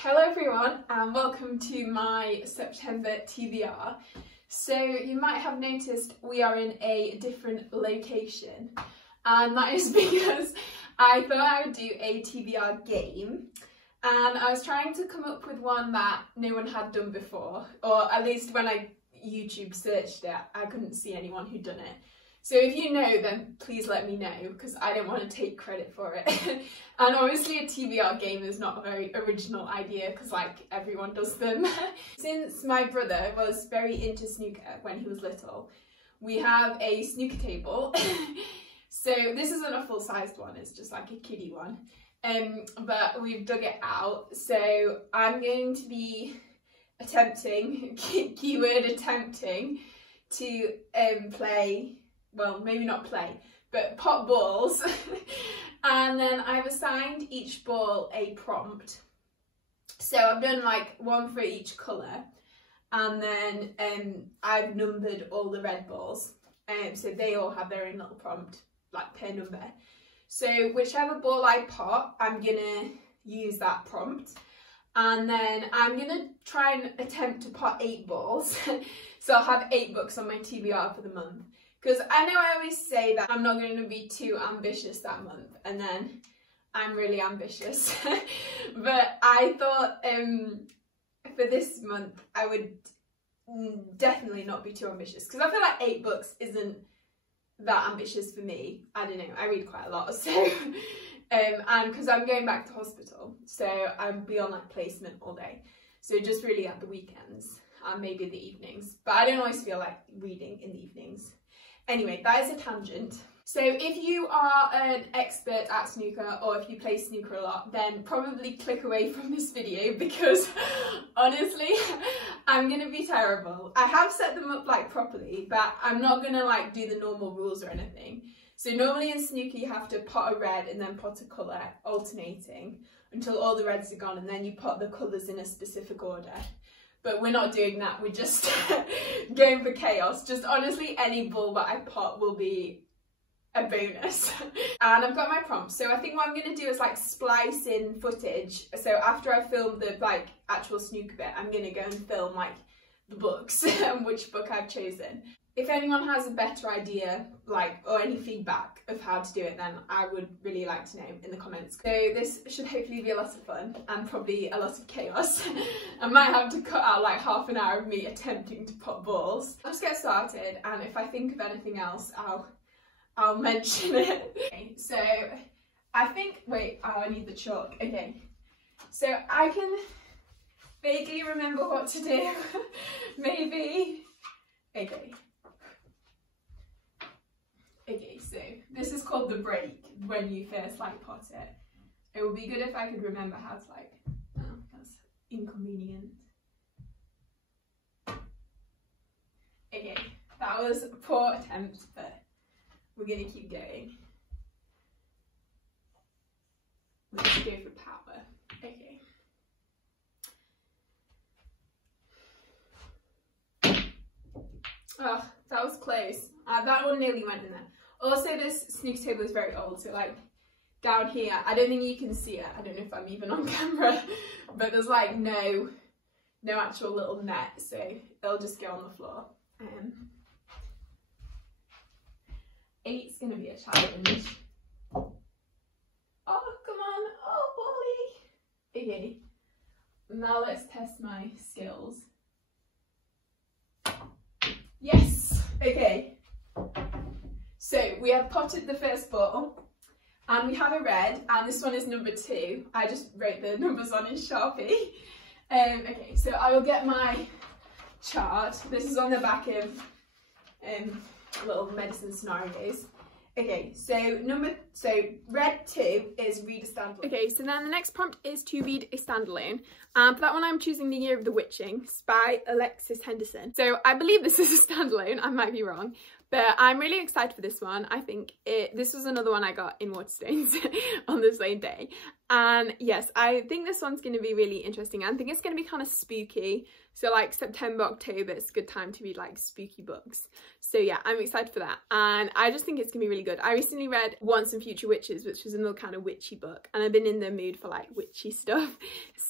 Hello everyone and welcome to my September TBR. So you might have noticed we are in a different location, and that is because I thought I would do a TBR game, and I was trying to come up with one that no one had done before, or at least when I YouTube searched it I couldn't see anyone who'd done it. So if you know, then please let me know, because I don't want to take credit for it. And obviously a TBR game is not a very original idea, because like everyone does them. Since my brother was very into snooker when he was little, we have a snooker table. So this isn't a full-sized one, it's just like a kiddie one. But we've dug it out, so I'm going to be attempting, keyword attempting, to play, well, maybe not play, but pop balls. And then I've assigned each ball a prompt. So I've done like one for each colour, and then I've numbered all the red balls. So they all have their own little prompt, like per number. So whichever ball I pot, I'm gonna use that prompt. And then I'm gonna try and attempt to pot 8 balls. So I'll have 8 books on my TBR for the month. Because I know I always say that I'm not going to be too ambitious that month, and then I'm really ambitious. But I thought for this month I would definitely not be too ambitious, because I feel like 8 books isn't that ambitious for me. I don't know, I read quite a lot, so and because I'm going back to hospital, so I'll be on like placement all day, so just really at the weekends and maybe the evenings, but I don't always feel like reading in the evenings. Anyway, that is a tangent. So if you are an expert at snooker, or if you play snooker a lot, then probably click away from this video, because honestly, I'm gonna be terrible. I have set them up like properly, but I'm not gonna like do the normal rules or anything. So normally in snooker you have to pot a red and then pot a colour, alternating until all the reds are gone, and then you pot the colours in a specific order. But we're not doing that, we're just going for chaos. Just honestly, any ball that I pot will be a bonus. And I've got my prompts, so I think what I'm going to do is like splice in footage. So after I film the like actual snooker bit, I'm going to go and film like the books and which book I've chosen. If anyone has a better idea, like, or any feedback of how to do it, then I would really like to know in the comments. So this should hopefully be a lot of fun and probably a lot of chaos. I might have to cut out like half an hour of me attempting to pop balls. I'll just get started, and if I think of anything else, I'll mention it. Okay, so I think, wait, oh, I need the chalk. Okay, so I can vaguely remember what to do. Maybe. Okay. Okay, so this is called the break, when you first like pot it. It would be good if I could remember how to like, oh, that's inconvenient. Okay, that was a poor attempt, but we're gonna keep going. Let's go for power. Okay. Oh, that was close. That one nearly went in there. Also, this snooker table is very old, so like down here, I don't think you can see it. I don't know if I'm even on camera, but there's like no actual little net, so it'll just go on the floor. 8's gonna be a challenge. Oh, come on. Oh, Bolly. Okay, now let's test my skills. Yes, okay. So we have potted the first ball, and we have a red, and this one is number 2. I just wrote the numbers on in Sharpie. Okay, so I will get my chart. This is on the back of little medicine scenarios. Okay, so red 2 is read a standalone. Okay, so then the next prompt is to read a standalone. For that one I'm choosing The Year of the Witching by Alexis Henderson. So I believe this is a standalone, I might be wrong, But I'm really excited for this one. I think this was another one I got in Waterstones on the same day. And yes, I think this one's going to be really interesting. I think it's going to be kind of spooky. So like September, October, it's a good time to read like spooky books. So yeah, I'm excited for that. And I just think it's going to be really good. I recently read Once and Future Witches, which was another kind of witchy book. And I've been in the mood for like witchy stuff.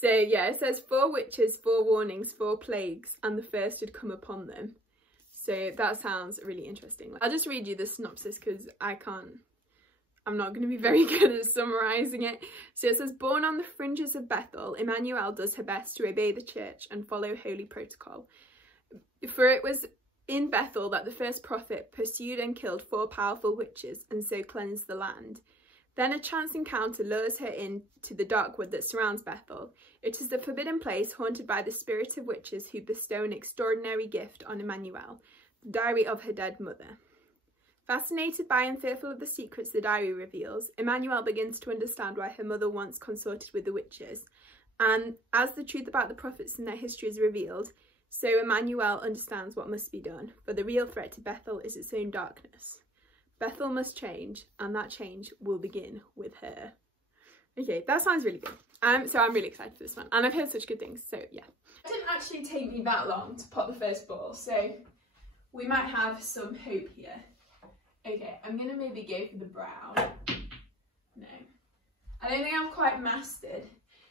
So yeah, it says 4 witches, 4 warnings, 4 plagues, and the first had come upon them. So that sounds really interesting. I'll just read you the synopsis because I'm not going to be very good at summarising it. So it says, born on the fringes of Bethel, Emmanuel does her best to obey the church and follow holy protocol. For it was in Bethel that the first prophet pursued and killed 4 powerful witches and so cleansed the land. Then a chance encounter lures her into the dark wood that surrounds Bethel. It is the forbidden place haunted by the spirit of witches who bestow an extraordinary gift on Emmanuel, the diary of her dead mother. Fascinated by and fearful of the secrets the diary reveals, Emmanuel begins to understand why her mother once consorted with the witches. And as the truth about the prophets and their history is revealed, so Emmanuel understands what must be done, for the real threat to Bethel is its own darkness. Bethel must change, and that change will begin with her. Okay, that sounds really good. So I'm really excited for this one, and I've heard such good things, so yeah. It didn't actually take me that long to pop the first ball, so we might have some hope here. Okay, I'm going to maybe go for the brown. No, I don't think I'm quite mastered.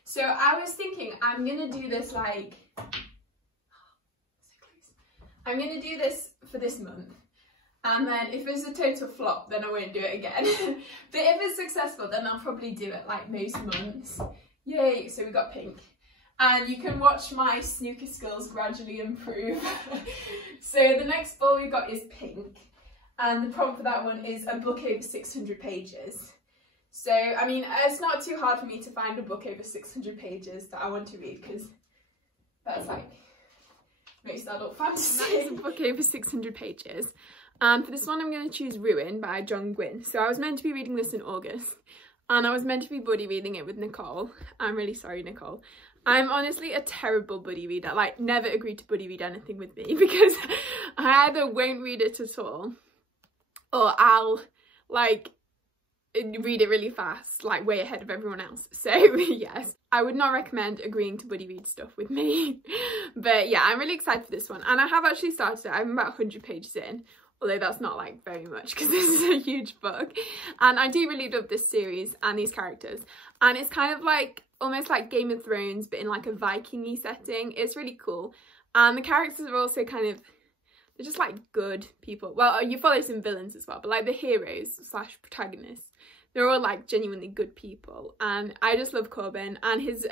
So I was thinking I'm going to do this like, I'm going to do this for this month. And then if it's a total flop, then I won't do it again. But if it's successful, then I'll probably do it like most months. Yay, so we got pink. And you can watch my snooker skills gradually improve. So the next ball we got is pink. And the prompt for that one is a book over 600 pages. So, I mean, it's not too hard for me to find a book over 600 pages that I want to read, because that's like most adult fantasy. That is a book over 600 pages. And for this one, I'm going to choose Ruin by John Gwynne. So I was meant to be reading this in August, and I was meant to be buddy reading it with Nicole. I'm really sorry, Nicole. I'm honestly a terrible buddy reader. Like, never agree to buddy read anything with me, because I either won't read it at all, or I'll like read it really fast, like way ahead of everyone else. So yes, I would not recommend agreeing to buddy read stuff with me. But yeah, I'm really excited for this one, and I have actually started it. I'm about 100 pages in, although that's not like very much because this is a huge book. And I do really love this series and these characters, and it's kind of like almost like Game of Thrones but in like a Viking-y setting. It's really cool, and the characters are also kind of, they're just like good people. Well, you follow some villains as well, but like the heroes / protagonists, they're all like genuinely good people. And I just love Corbin and his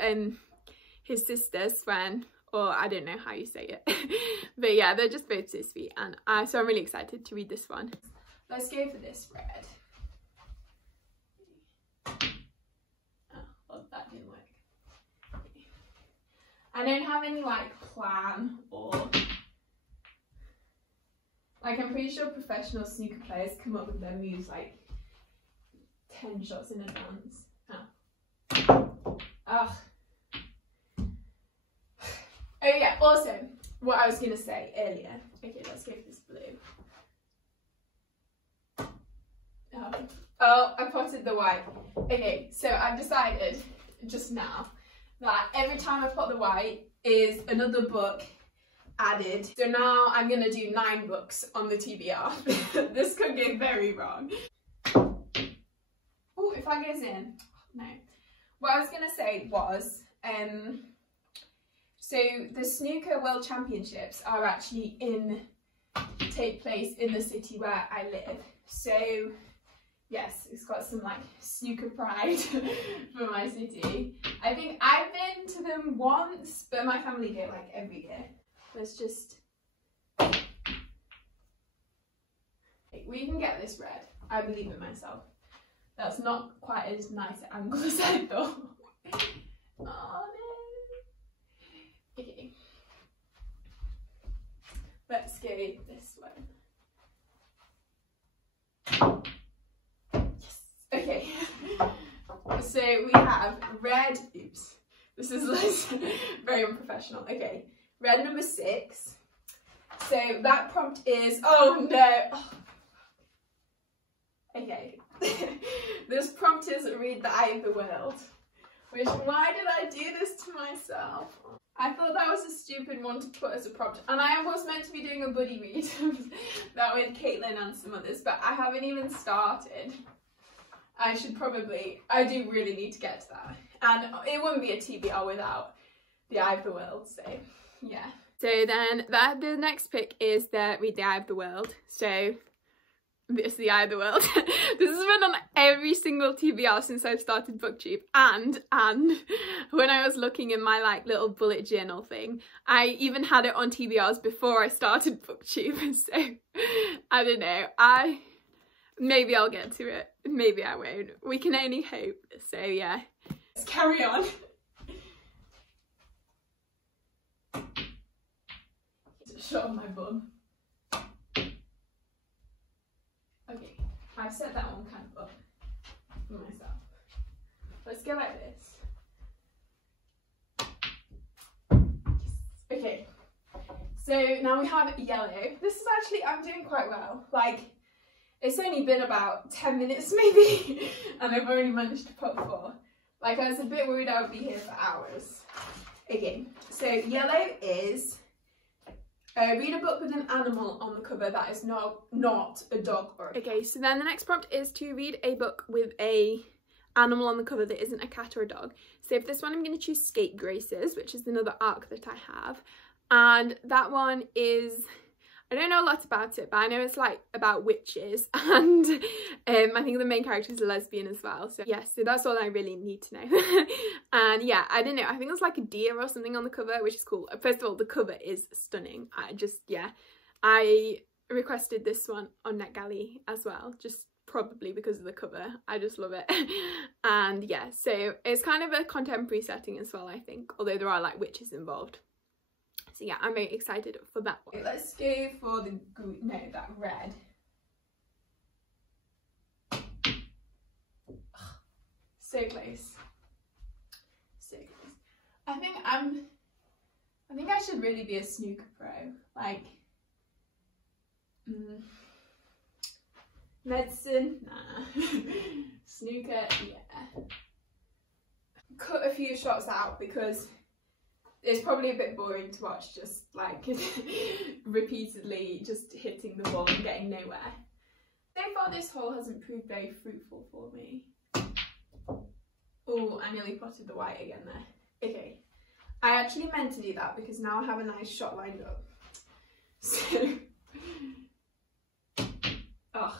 sister Sven, or I don't know how you say it. But yeah, they're just both so sweet, and so I'm really excited to read this one. Let's go for this red. Oh, well, that didn't work. I don't have any like plan, or like, I'm pretty sure professional snooker players come up with their moves like 10 shots in advance. Oh. Ugh. Oh yeah, also, what I was going to say earlier. Okay, let's go for this blue. Oh, I potted the white. Okay, so I've decided just now that every time I pot the white is another book added. So now I'm going to do 9 books on the TBR. This could go very wrong. Oh, if that goes in. No. What I was going to say was, so the Snooker World Championships are actually take place in the city where I live. So yes, it's got some like snooker pride for my city. I think I've been to them once, but my family go like every year. Let's just, we can get this red. I believe in myself. That's not quite as nice an angle as I thought. Oh no. Okay. Let's go this one. Yes. Okay. So we have red. Oops. This is very unprofessional. Okay. Red number 6. So that prompt is, oh no. Oh, Okay. This prompt is read The Eye of the World. Which, why did I do this to myself? I thought that was a stupid one to put as a prompt. And I was meant to be doing a buddy read that with Caitlin and some others, but I haven't even started. I do really need to get to that. And it wouldn't be a TBR without The Eye of the World, so yeah. So then the next pick is the Read The Eye of the World. So this is The Eye of the World. This has been on every single TBR since I've started BookTube, and when I was looking in my like little bullet journal thing, I even had it on TBRs before I started BookTube. So I don't know, maybe I'll get to it, maybe I won't, we can only hope. So yeah, let's carry on. Shot on my bum. Okay, I've set that one kind of up for myself. Let's go like this. Okay, so now we have yellow. This is actually, I'm doing quite well. Like, it's only been about 10 minutes maybe, and I've already managed to put 4. Like, I was a bit worried I would be here for hours. Okay, so yellow is read a book with an animal on the cover that is not a dog or a... Okay, so then the next prompt is to read a book with a animal on the cover that isn't a cat or a dog. So for this one, I'm going to choose Scapegraces, which is another arc that I have. And that one is... I don't know a lot about it, but I know it's like about witches, and I think the main character is a lesbian as well. So yeah, so that's all I really need to know. And yeah, I don't know, I think there's like a deer or something on the cover, which is cool. First of all, the cover is stunning. I requested this one on NetGalley as well, just probably because of the cover. I just love it. And yeah, so it's kind of a contemporary setting as well, I think, although there are like witches involved. So yeah, I'm very excited for that one. Okay, let's go for the that red. So close. So close. I think I should really be a snooker pro. Like, medicine, nah. Snooker, yeah. Cut a few shots out because it's probably a bit boring to watch, just like repeatedly just hitting the ball and getting nowhere. So far this hole hasn't proved very fruitful for me. Oh, I nearly potted the white again there. Okay, I actually meant to do that because now I have a nice shot lined up. So, ugh,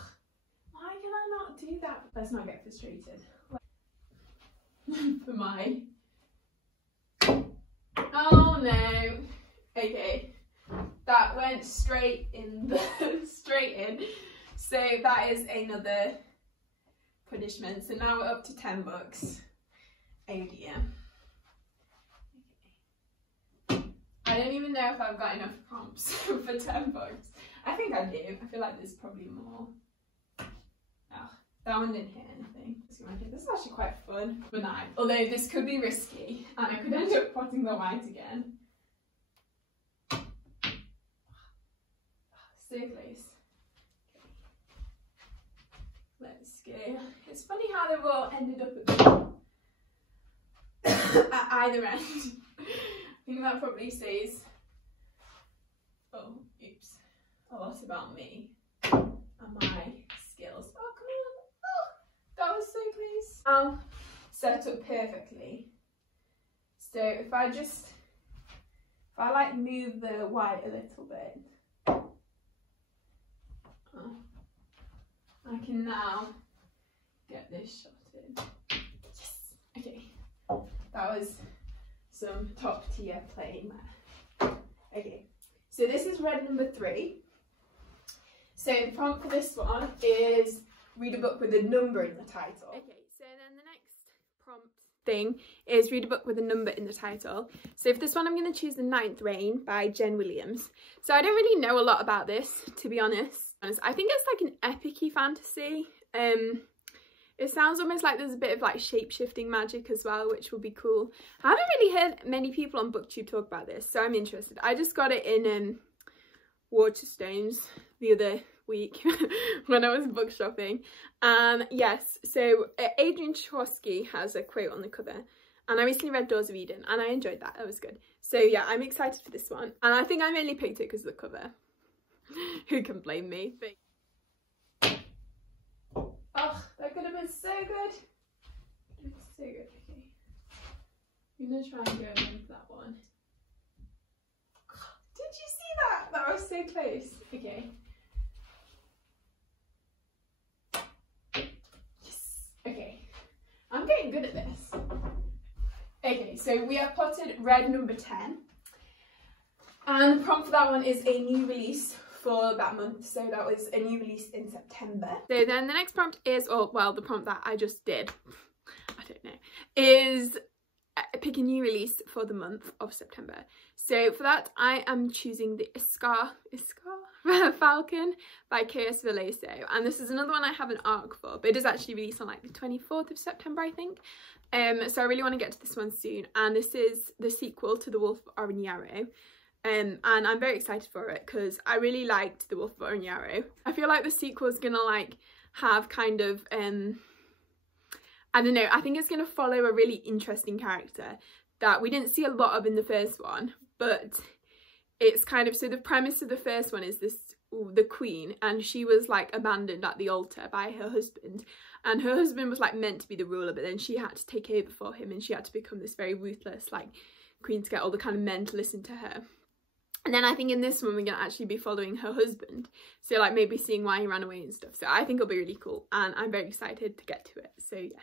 why can I not do that? Let's not get frustrated. For my... Oh no. Okay, that went straight in. So that is another punishment. So now we're up to 10 bucks. Oh dear. Okay. I don't even know if I've got enough prompts for 10 bucks. I think I do. I feel like there's probably more. Oh, that one didn't hit anything. This is actually quite fun. Benign. Although this could be risky and I could end up potting the white again. So close. Let's go. It's funny how they've all ended up at either end. I think that probably says, oh, oops, a lot about me and my skills. Oh, come on. Oh, that was so close. I'll set up perfectly. So if I like move the white a little bit, I can now get this shot in. Yes. Okay. That was some top tier playing there. Okay. So this is red number 3. So the prompt for this one is read a book with a number in the title. Okay, so then the next prompt thing is read a book with a number in the title. So for this one, I'm going to choose The Ninth Reign by Jen Williams. So I don't really know a lot about this, to be honest. I think it's like an epic-y fantasy. It sounds almost like there's a bit of like shape-shifting magic as well, which will be cool. I haven't really heard many people on BookTube talk about this, so I'm interested. I just got it in Waterstones the other week when I was book shopping. And yes, so Adrian Chorosky has a quote on the cover, and I recently read Doors of Eden and I enjoyed that. That was good. So yeah, I'm excited for this one, and I think I mainly picked it because of the cover. Who can blame me? Oh, that could have been so good. It's so good. Okay, I'm gonna try and go into that one. Did you see that? That was so close. Okay. Yes. Okay. I'm getting good at this. Okay, so we have plotted red number 10. And the prompt for that one is a new release for that month. So that was a new release in September. So then the next prompt is, or well, the prompt that I just did, I don't know, is pick a new release for the month of September. So for that, I am choosing the Iskar Falcon by K.S. Veloso, and this is another one I have an arc for, but it is actually released on like the 24th of September, I think. So I really want to get to this one soon, and this is the sequel to The Wolf of Oren-Yaro. And I'm very excited for it because I really liked The Wolf of Oren-Yaro. I feel like the sequel is gonna like have kind of I don't know, I think it's going to follow a really interesting character that we didn't see a lot of in the first one, but it's kind of, so the premise of the first one is this, the queen, and she was like abandoned at the altar by her husband, and her husband was like meant to be the ruler, but then she had to take over for him, and she had to become this very ruthless like queen to get all the kind of men to listen to her. And then I think in this one we're going to actually be following her husband, so like maybe seeing why he ran away and stuff. So I think it'll be really cool, and I'm very excited to get to it. So yeah.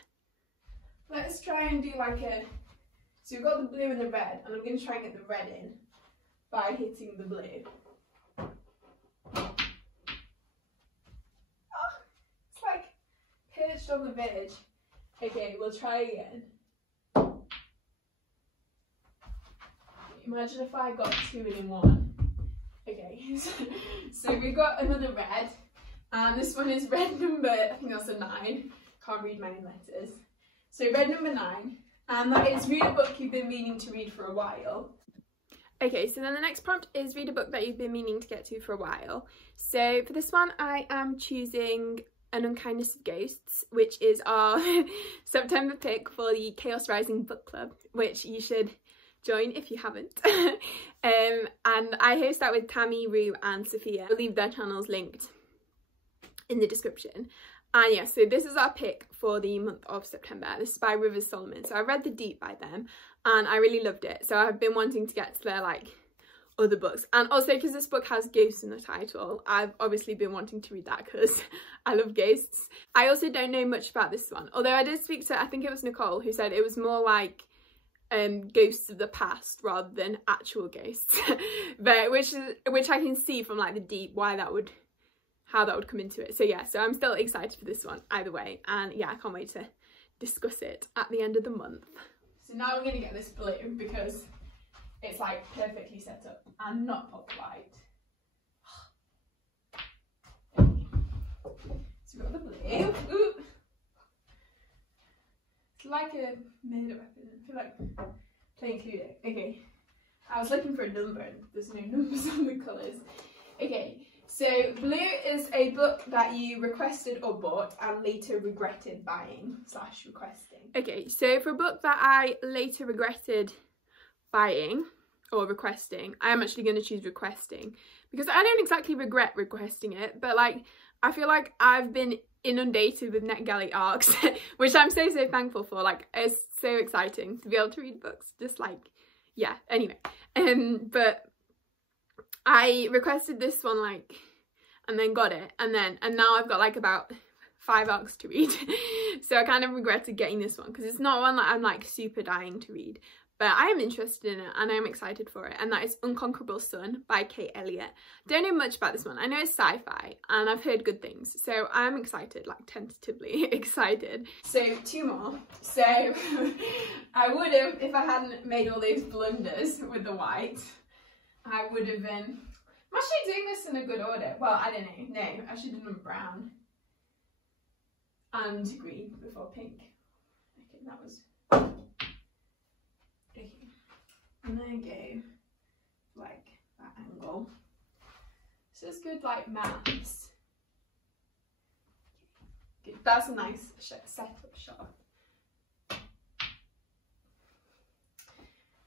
Let's try and do like a, so we've got the blue and the red, and I'm going to try and get the red in by hitting the blue. Oh, it's like perched on the verge. Okay, we'll try again. Imagine if I got 2 in one. Okay, so we've got another red, and this one is red number, I think that's a 9. Can't read my own letters. So red number 9, and that is read a book you've been meaning to read for a while. Okay, so then the next prompt is read a book that you've been meaning to get to for a while. So for this one, I am choosing An Unkindness of Ghosts, which is our September pick for the Chaos Rising Book Club, which you should join if you haven't. And I host that with Tammy, Rue and Sophia. I'll leave their channels linked in the description. And yeah, so this is our pick for the month of September. This is by Rivers Solomon. So I read The Deep by them and I really loved it. So I've been wanting to get to their like other books. And also because this book has ghosts in the title, I've obviously been wanting to read that because I love ghosts. I also don't know much about this one. Although I did speak to, I think it was Nicole, who said it was more like ghosts of the past rather than actual ghosts. But which I can see from like The Deep why that would, how that would come into it. So yeah, so I'm still excited for this one either way, and yeah, I can't wait to discuss it at the end of the month. So now we're going to get this blue because it's like perfectly set up and not pop light. So we've got the blue. Ooh. It's like a murder weapon. I feel like playing Cluedo. Okay, I was looking for a number and there's no numbers on the colours. Okay. So blue is a book that you requested or bought and later regretted buying / requesting. Okay, so for a book that I later regretted buying or requesting, I am actually going to choose requesting because I don't exactly regret requesting it, but like I feel like I've been inundated with NetGalley arcs, which I'm so thankful for. Like it's so exciting to be able to read books, just like, yeah, anyway. But I requested this one like, and then got it, and now I've got like about 5 arcs to read. So I kind of regretted getting this one because it's not one that I'm like super dying to read, but I am interested in it and I am excited for it, and that is Unconquerable Sun by Kate Elliott. Don't know much about this one. I know it's sci-fi and I've heard good things, so I'm excited, like tentatively excited. So 2 more. So I would have, if I hadn't made all those blunders with the white, I would have been, I'm actually doing this in a good order. Well, I don't know. No, I should have done brown and green before pink. Okay, that was, okay. I'm gonna go like that angle. So it's good like maths. Good. That's a nice setup shot.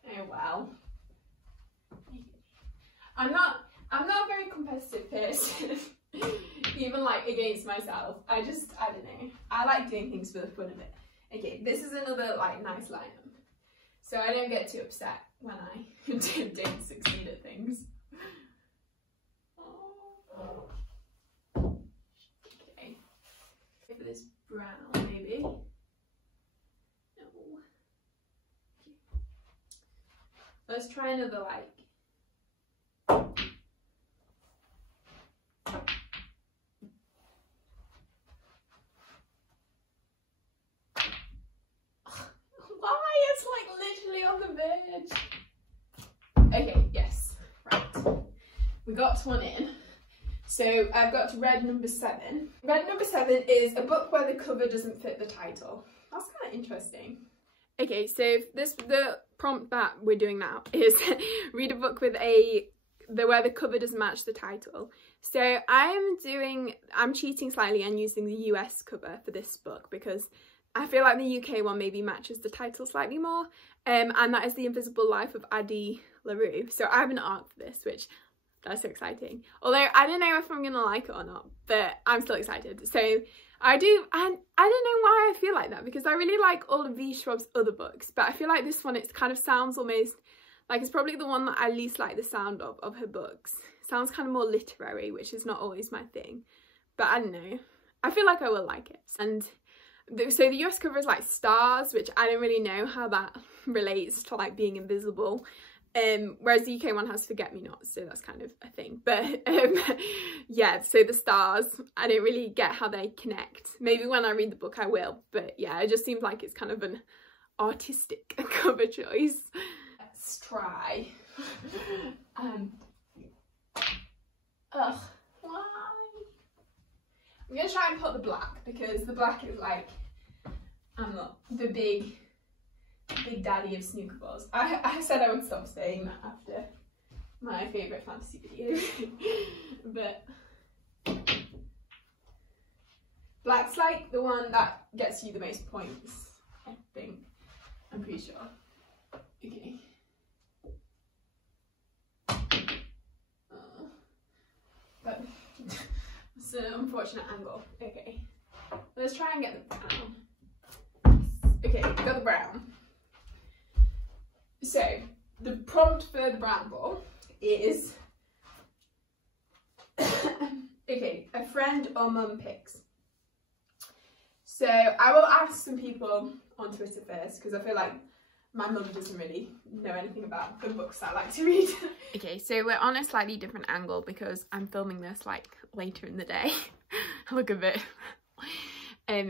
Oh well. I'm not a very competitive person. Even like against myself. I don't know. I like doing things for the fun of it. Okay, this is another like nice lineup. So I don't get too upset when I don't succeed at things. Okay. Go for this brown maybe. No. Okay. Let's try another like. On the verge. Okay, yes, right. We got one in. So I've got red number 7. Red number 7 is a book where the cover doesn't fit the title. That's kind of interesting. Okay, so the prompt that we're doing now is read a book with where the cover doesn't match the title. So I'm cheating slightly and using the US cover for this book because I feel like the UK one maybe matches the title slightly more, and that is The Invisible Life of Addie LaRue. So I have an art for this, which that's so exciting. Although I don't know if I'm gonna like it or not, but I'm still excited. So I don't know why I feel like that, because I really like all of V. Schwab's other books, but I feel like this one, it kind of sounds almost like it's probably the one that I least like the sound of her books. It sounds kind of more literary, which is not always my thing, but I don't know. I feel like I will like it. And so the US cover is like stars, which I don't really know how that relates to like being invisible, whereas the UK one has forget-me-nots, so that's kind of a thing. But yeah, so the stars, I don't really get how they connect. Maybe when I read the book I will, but yeah, it just seems like it's kind of an artistic cover choice. Let's try. Ugh, why? I'm gonna try and put the black, because the black is like, I'm not the big daddy of snooker balls. I said I would stop saying that after my favourite fantasy video. But black's like the one that gets you the most points, I think. I'm pretty sure. Okay. But it's an unfortunate angle. Okay. Let's try and get the brown. Okay, got the brown. So the prompt for the brown ball is okay, a friend or mum picks. So I will ask some people on Twitter first, because I feel like my mum doesn't really know anything about the books I like to read. Okay, so we're on a slightly different angle because I'm filming this like later in the day. Look a bit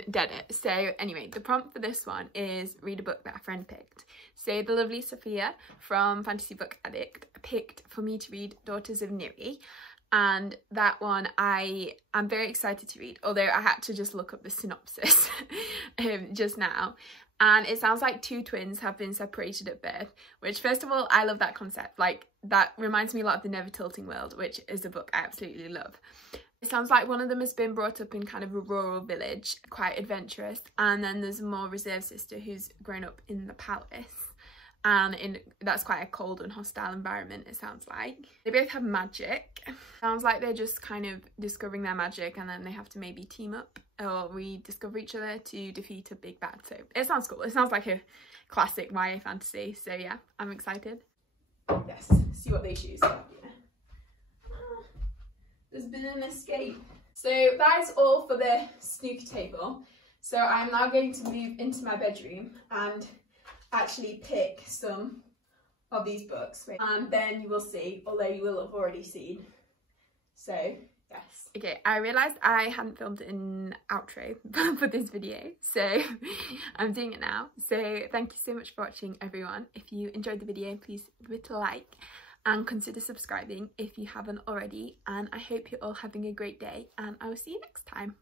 dead it. So anyway, the prompt for this one is read a book that a friend picked. So the lovely Sophia from Fantasy Book Addict picked for me to read Daughters of Neri, and that one I'm very excited to read, although I had to just look up the synopsis just now. And it sounds like two twins have been separated at birth, which, first of all, I love that concept. Like, that reminds me a lot of The Never Tilting World, which is a book I absolutely love. It sounds like one of them has been brought up in kind of a rural village, quite adventurous, and then there's a more reserved sister who's grown up in the palace. And that's quite a cold and hostile environment, it sounds like. They both have magic. Sounds like they're just kind of discovering their magic, and then they have to maybe team up or rediscover each other to defeat a big bad. So it sounds cool. It sounds like a classic YA fantasy. So yeah, I'm excited. Yes, see what they choose. Yeah. There's been an escape. So that is all for the snooker table. So I'm now going to move into my bedroom and actually pick some of these books, and then you will see, although you will have already seen. So yes. Okay, I realised I hadn't filmed an outro for this video, so I'm doing it now. So thank you so much for watching, everyone. If you enjoyed the video, please give it a like and consider subscribing if you haven't already, and I hope you're all having a great day, and I will see you next time.